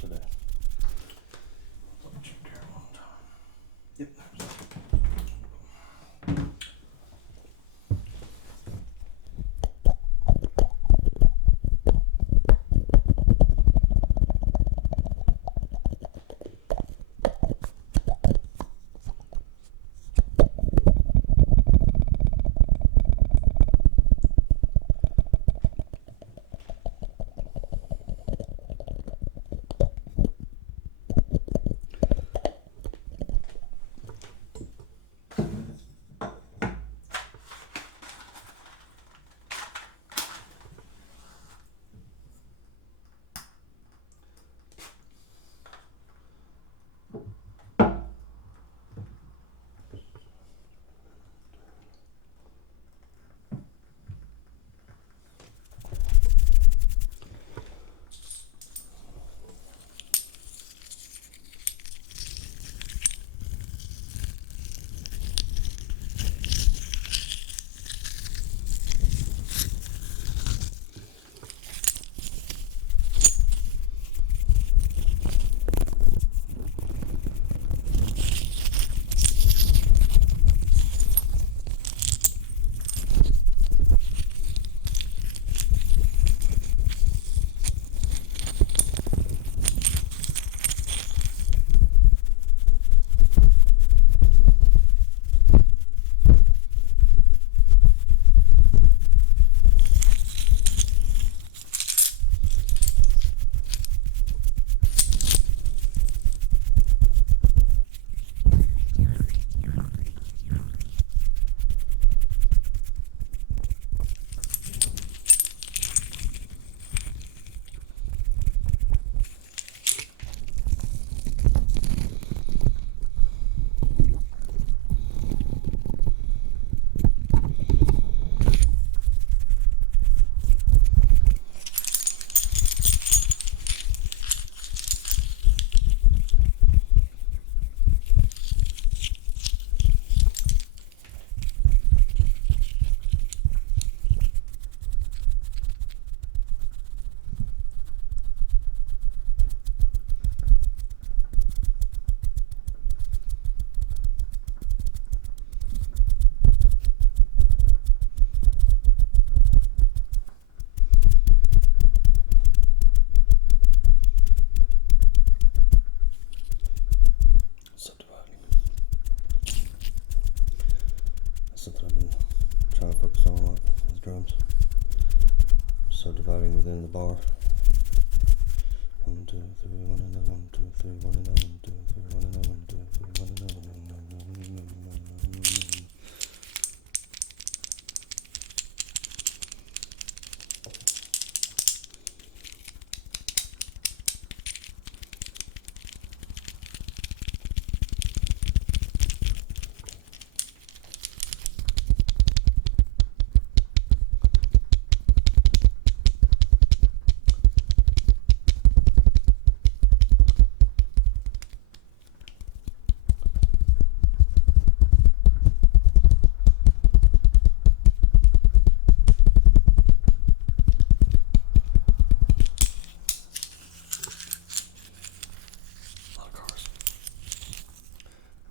today. Double check here one time. Yep. Something I've been trying to focus on a lot is drums. Subdividing within the bar. 1, 2, 3, 1 and a 1, 2, 3, 1 and a 1, 2, 3, 1 and a 1, 2, 3, 1 and a 1.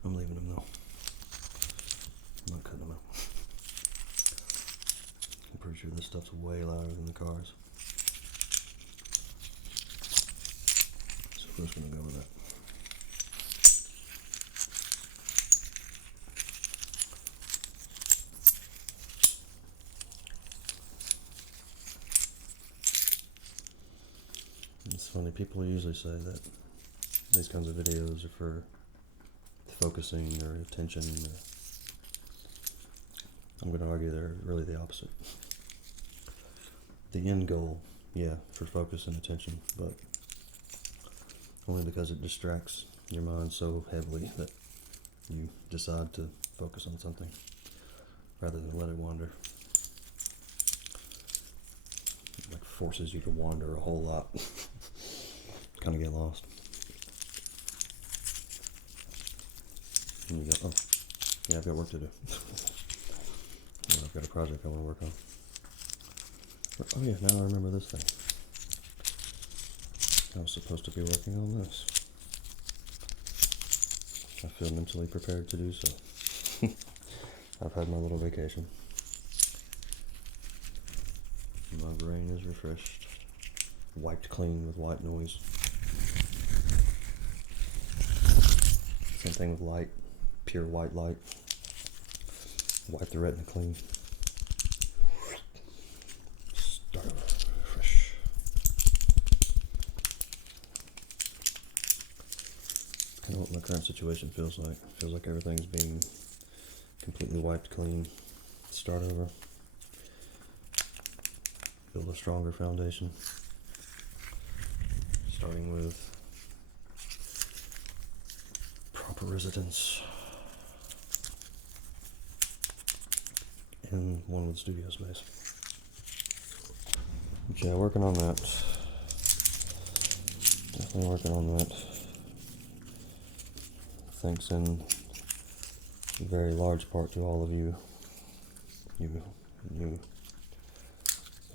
I'm leaving them though. I'm not cutting them out. I'm pretty sure this stuff's way louder than the cars. So we're just gonna go with that. It's funny, people usually say that these kinds of videos are for focusing or attention. I'm going to argue they're really the opposite. The end goal, yeah, for focus and attention, but only because it distracts your mind so heavily that you decide to focus on something rather than let it wander. It like forces you to wander a whole lot. Kind of get lost. And you go, oh, yeah, I've got work to do. Well, I've got a project I want to work on. Oh yeah, now I remember this thing. I was supposed to be working on this. I feel mentally prepared to do so. I've had my little vacation. My brain is refreshed. Wiped clean with white noise. Same thing with light. Pure white light. Wipe the retina clean. Start over. Fresh. Kind of what my current situation feels like. Feels like everything's being completely wiped clean. Start over. Build a stronger foundation. Starting with proper residence and one with studio space. But yeah, working on that. Definitely working on that. Thanks in very large part to all of you. You.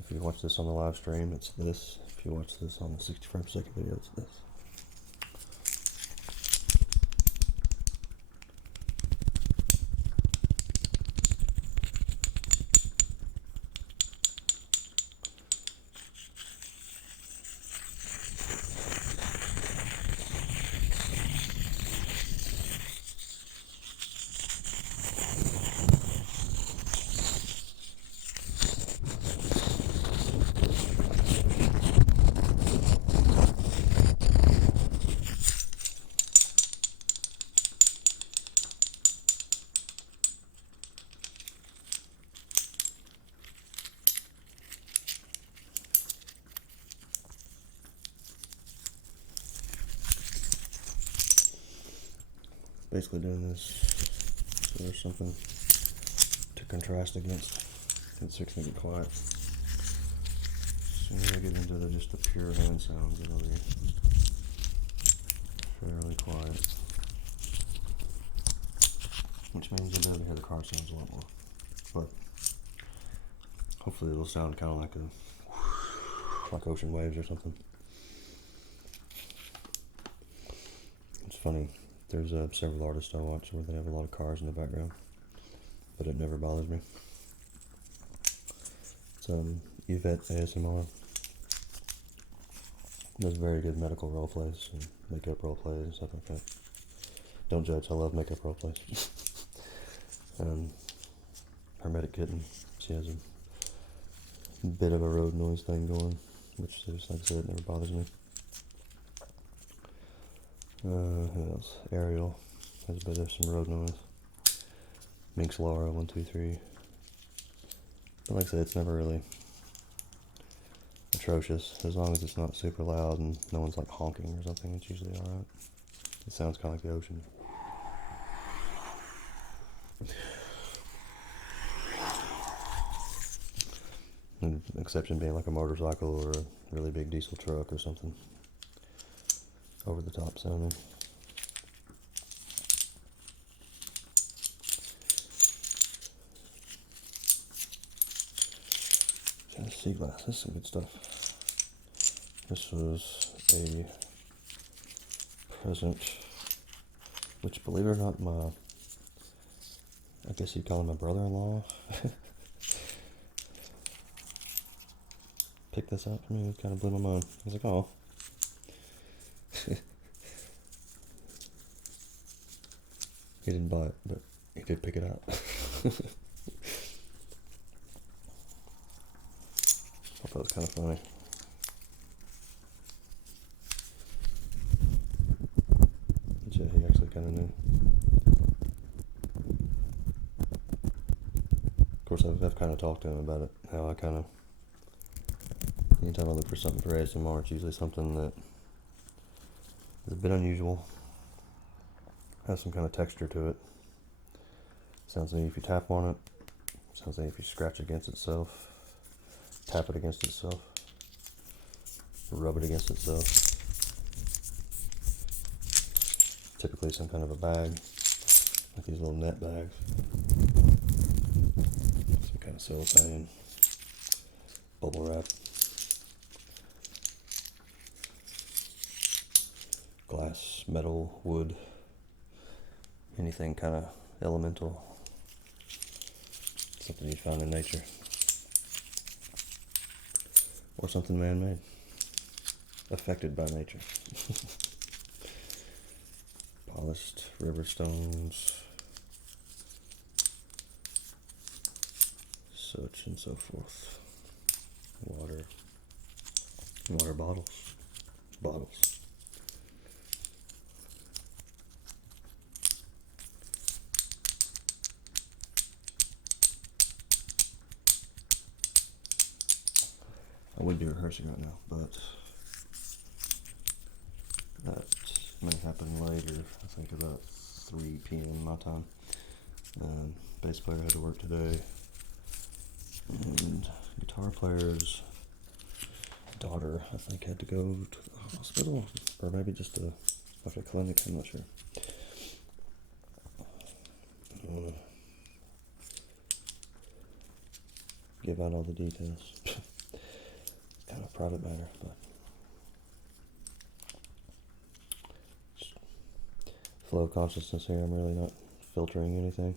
If you watch this on the live stream, it's this. If you watch this on the 60 frame per second video, it's this. Basically doing this so there's something to contrast against. It's fixing to get quiet. As soon as I get into just the pure hand sounds, it'll be fairly quiet. Which means you'll be able to hear the car sounds a lot more. But hopefully it'll sound kind of like ocean waves or something. It's funny. There's several artists I watch where they have a lot of cars in the background, but it never bothers me. It's Event ASMR. Does very good medical role plays and makeup role plays and stuff like that. Don't judge, I love makeup role plays. Hermetic Kitten, she has a bit of a road noise thing going, which is, like I said, it never bothers me. Who else? Ariel has a bit of some road noise. Minx Laura 123. But like I said, it's never really atrocious. As long as it's not super loud and no one's like honking or something, it's usually alright. It sounds kind of like the ocean. An exception being like a motorcycle or a really big diesel truck or something. Over the top sounding. Sea glass, this is some good stuff. This was a present, which, believe it or not, I guess you'd call him my brother-in-law, picked this out for me. It kind of blew my mind. I was like, oh. He didn't buy it, but he did pick it out. I thought that was kind of funny. But yeah, he actually kind of knew. Of course, I've kind of talked to him about it, how I kind of, anytime I look for something for ASMR, it's usually something that is a bit unusual, has some kind of texture to it. Sounds neat if you tap on it, sounds neat if you scratch against itself, tap it against itself, rub it against itself. Typically some kind of a bag, like these little net bags. Some kind of cellophane, bubble wrap. glass, metal, wood, anything kind of elemental, something you find in nature, or something man-made, affected by nature. Polished river stones, such and so forth. Water bottles. I would be rehearsing right now, but that may happen later. I think about 3 p.m. my time. Bass player had to work today, and guitar player's daughter, I think, had to go to the hospital, or maybe just like a clinic. I'm not sure. I don't want to give out all the details. It's kind of a private matter, but flow of consciousness here. I'm really not filtering anything.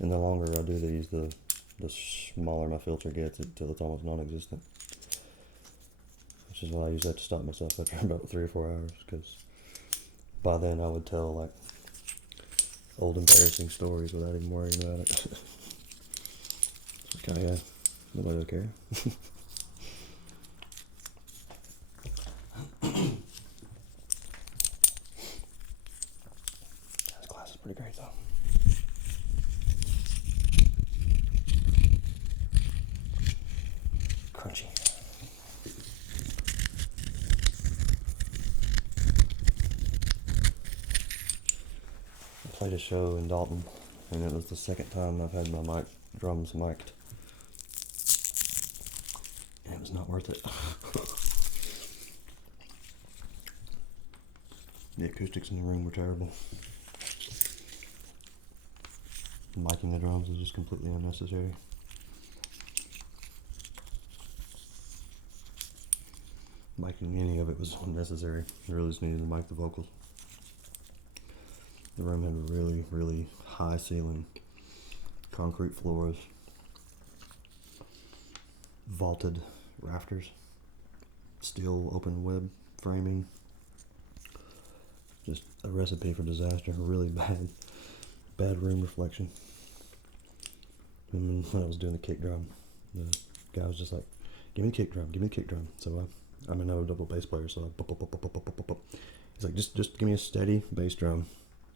And the longer I do these, the smaller my filter gets until it's almost non-existent. Which is why I usually have to stop myself after about 3 or 4 hours, because by then I would tell like old embarrassing stories without even worrying about it. So yeah, nobody will care. This class is pretty great though. Crunchy. I played a show in Dalton, and it was the second time I've had my drums mic'd. And it was not worth it. The acoustics in the room were terrible. Micing the drums is just completely unnecessary. Micing any of it was unnecessary. You really just needed to mic the vocals. The room had a really, really high ceiling, concrete floors, vaulted rafters, steel open web framing. Just a recipe for disaster. Really bad room reflection. And then when I was doing the kick drum, the guy was just like, give me the kick drum. So I'm a no double bass player, so I he's like, just give me a steady bass drum.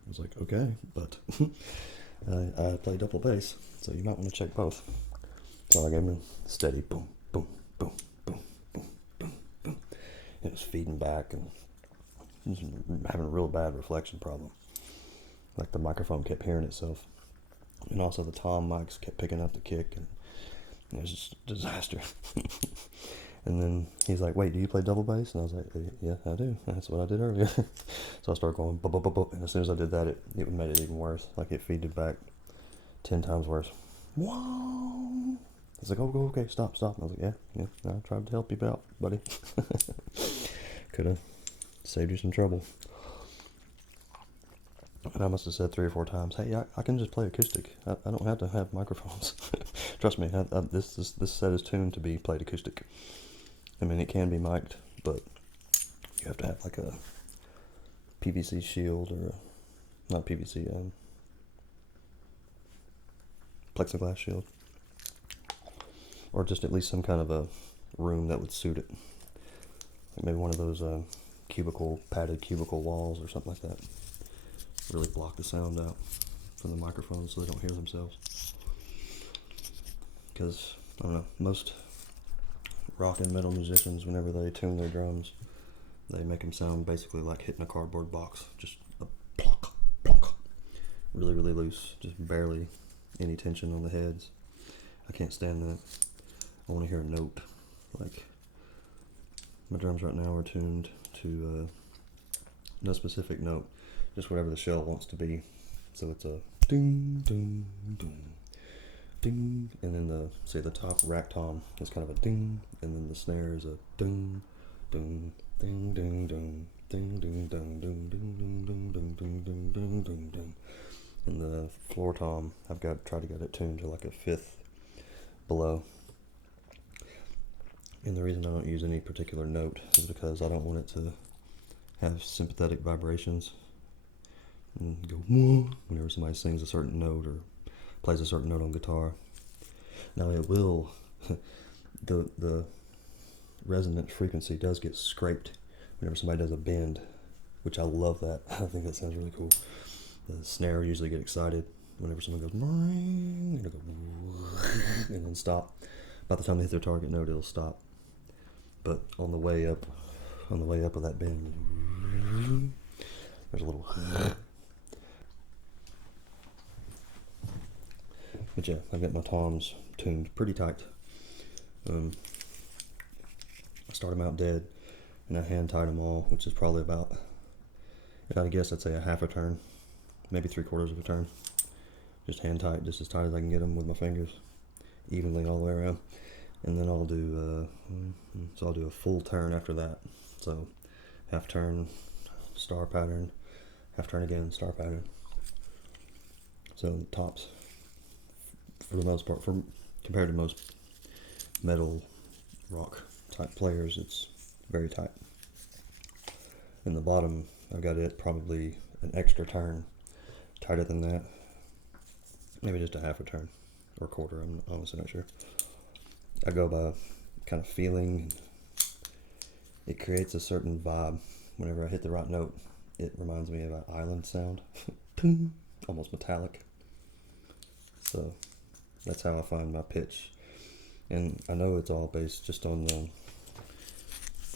I was like, okay, but I play double bass, so you might want to check both. So I gave him a steady boom, boom, boom, boom, boom, boom, boom. It was feeding back and having a real bad reflection problem. Like the microphone kept hearing itself. And also the tom mics kept picking up the kick, and it was just a disaster. And then he's like, wait, do you play double bass? And I was like, yeah, I do. That's what I did earlier. So I started going, bop, bop, bop, bop. And as soon as I did that, it made it even worse. Like it feeded back 10 times worse. Whoa! I was like, oh, okay, stop. And I was like, yeah, I tried to help you out, buddy. Could have saved you some trouble. And I must have said 3 or 4 times, hey, I can just play acoustic. I don't have to have microphones. Trust me, this set is tuned to be played acoustic. I mean, it can be mic'd, but you have to have like a PVC shield or not PVC, plexiglass shield, or just at least some kind of a room that would suit it. Like maybe one of those padded cubicle walls or something like that. Really block the sound out from the microphones so they don't hear themselves. Because, I don't know, most rock and metal musicians, whenever they tune their drums, they make them sound basically like hitting a cardboard box. Just a plonk, plonk. Really, really loose. Just barely any tension on the heads. I can't stand that. I want to hear a note. Like, my drums right now are tuned to no specific note. Just whatever the shell wants to be. So it's a ding, ding, ding, ding. And then the top rack tom is kind of a ding. And then the snare is a ding, ding, ding, ding, ding. Ding ding ding ding ding ding ding ding ding ding ding ding ding. And the floor tom, I've got tried to get it tuned to like a fifth below. And the reason I don't use any particular note is because I don't want it to have sympathetic vibrations and go whenever somebody sings a certain note or plays a certain note on guitar. Now it will, the resonant frequency does get scraped whenever somebody does a bend, which I love that. I think that sounds really cool. The snare usually get excited whenever someone goes and it'll go and then stop. By the time they hit their target note, it'll stop. But on the way up of that bend, there's a little. But yeah, I've got my toms tuned pretty tight. I start them out dead, and I hand tied them all, which is probably about, if I had to guess, I'd say a half a turn, maybe 3/4 of a turn. Just hand tight, just as tight as I can get them with my fingers, evenly all the way around. And then I'll do, I'll do a full turn after that. So half turn, star pattern, half turn again, star pattern. So the tops, for the most part, compared to most metal rock type players, it's very tight. In the bottom, I've got it probably an extra turn tighter than that, maybe just a half a turn or a quarter. I'm honestly not sure. I go by kind of feeling. It creates a certain vibe. Whenever I hit the right note, it reminds me of an island sound, almost metallic. So that's how I find my pitch. And I know it's all based just on the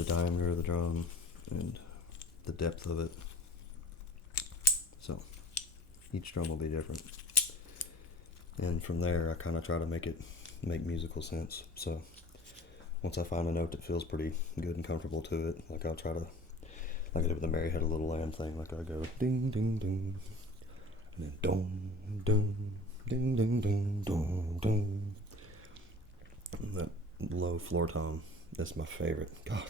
diameter of the drum and the depth of it. So each drum will be different. And from there, I kind of try to make musical sense. So once I find a note that feels pretty good and comfortable to it, like I'll try to, like I did with the Mary Had a Little Lamb thing, like I go ding ding ding, and then dong dong ding ding ding dong dong. And that low floor tom, that's my favorite. God,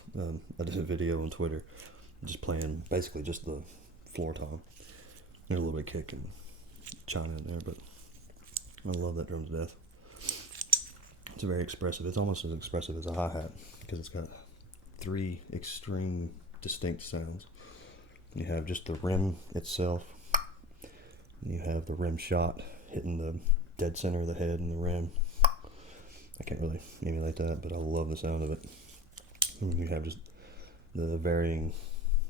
I did a video on Twitter just playing basically just the floor tom. There's a little bit of kick and china in there, but I love that drum to death. It's very expressive. It's almost as expressive as a hi-hat because it's got 3 extreme distinct sounds. You have just the rim itself. You have the rim shot hitting the dead center of the head and the rim. I can't really emulate that, but I love the sound of it. And you have just the varying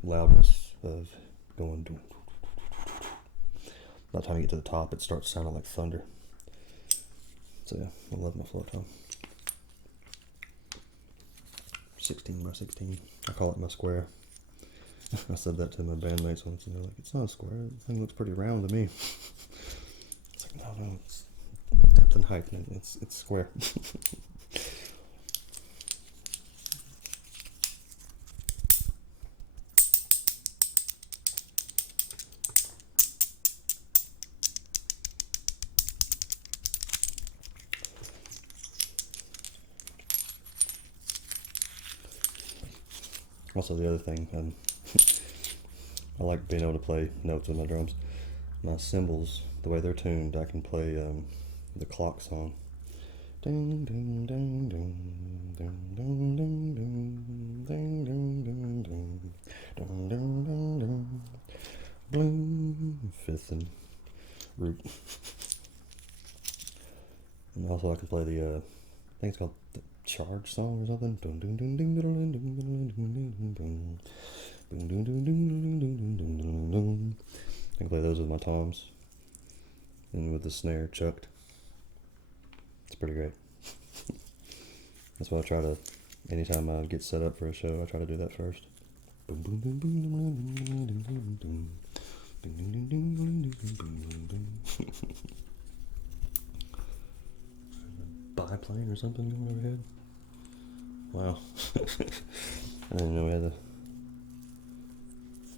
loudness of going. By the time you get to the top, it starts sounding like thunder. So yeah, I love my floor tom. 16 by 16. I call it my square. I said that to my bandmates once, and they're like, "It's not a square. The thing looks pretty round to me." It's like, no, it's depth and height. It's square. Also, the other thing, I like being able to play notes with my drums. My cymbals, the way they're tuned, I can play the clock song. Ding ding ding ding ding ding ding ding ding ding ding ding ding ding ding ding bling, fifth and root. And also I can play the I think it's called the charge song or something. Ding ding ding ding ding ding ding ding ding ding. Ding ding ding ding ding ding ding ding ding. I can play those with my toms and with the snare chucked. It's pretty great. That's why I try to, anytime I get set up for a show, I try to do that first. Biplane or something going overhead. Wow. I didn't know we had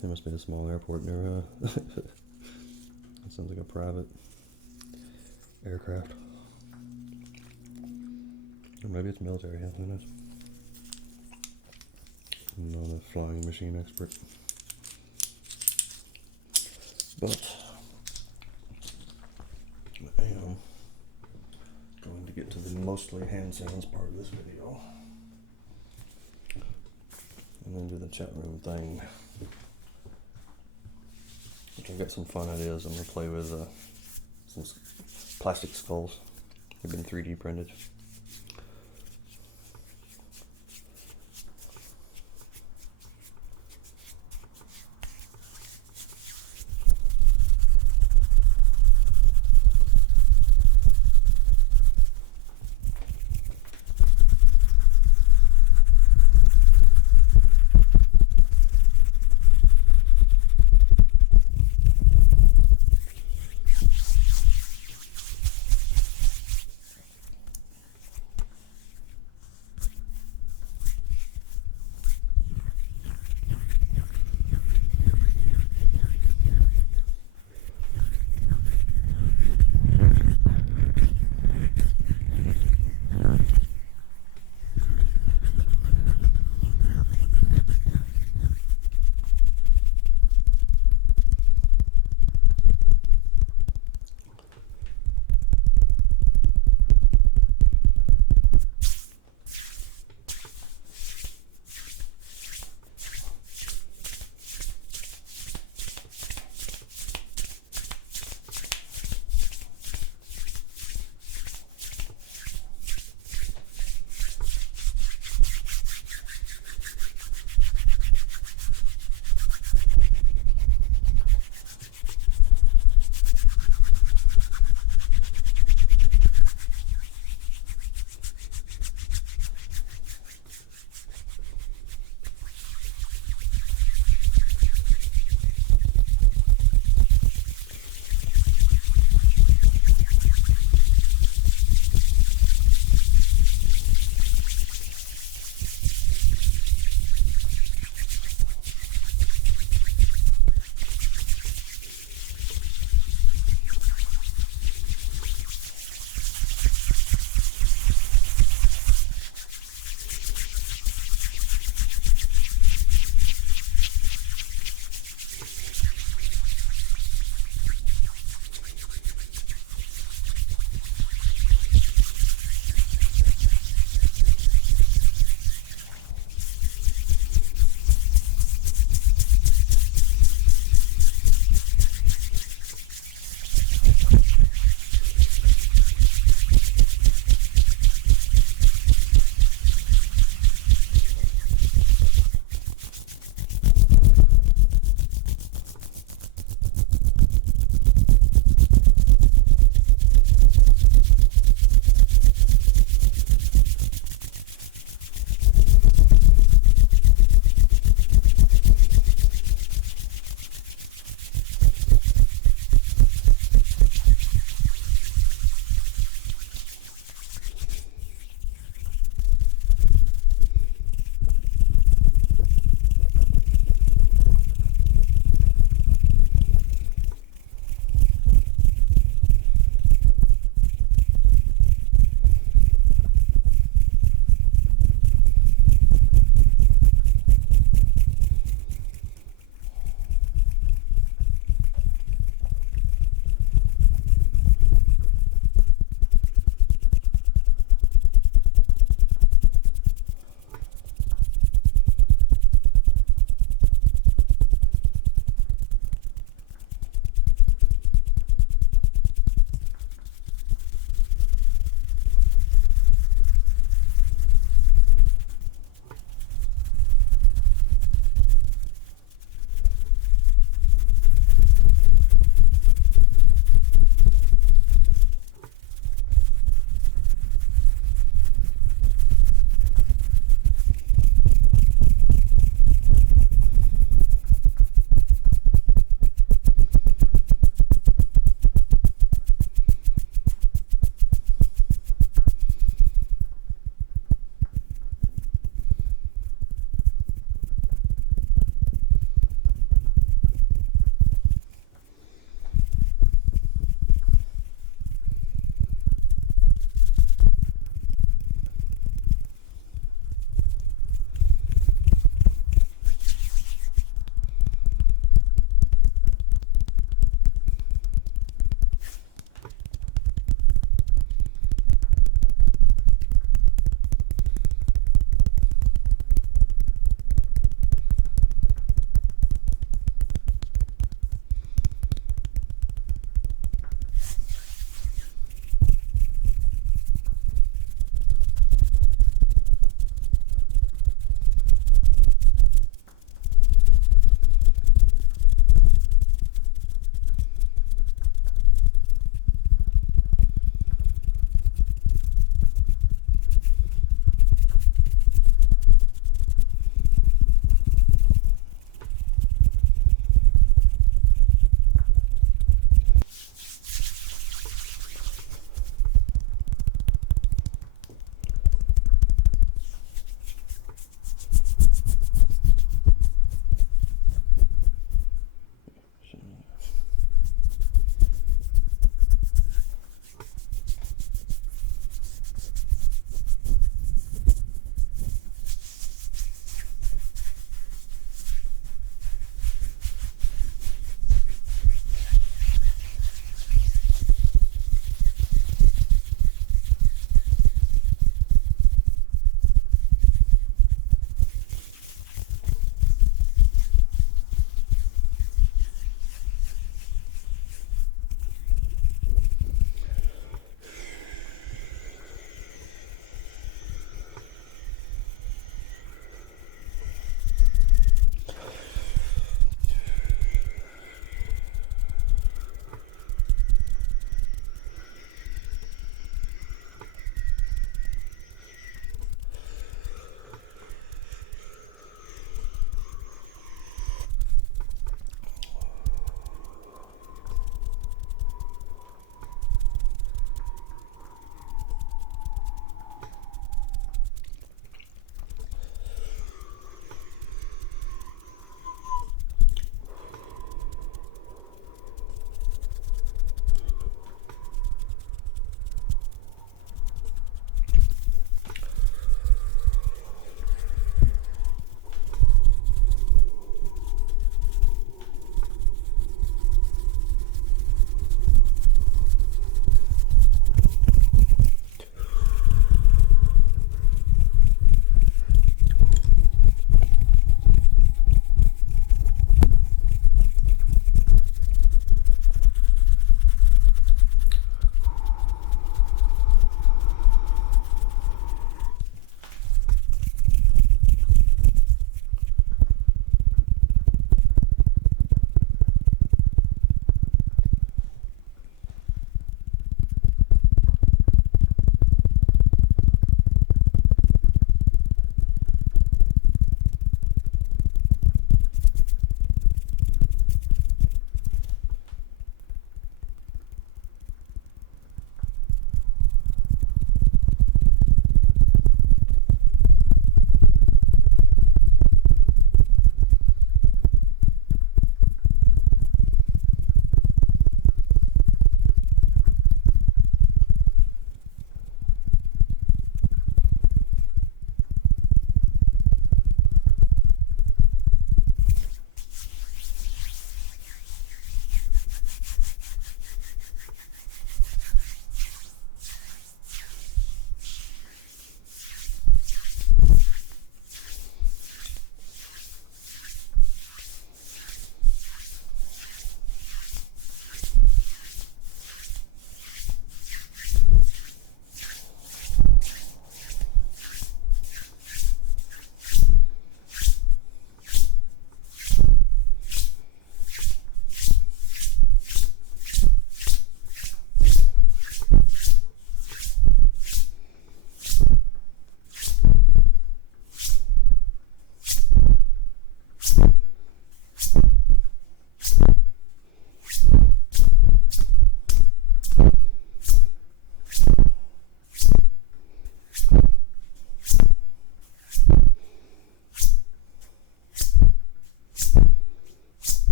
there must be a small airport near, that sounds like a private aircraft. Or maybe it's military, who knows? I'm not a flying machine expert. But I am going to get to the mostly hand sounds part of this video. And then do the chat room thing. Which I've got some fun ideas. I'm going to play with some plastic skulls. They've been 3D printed.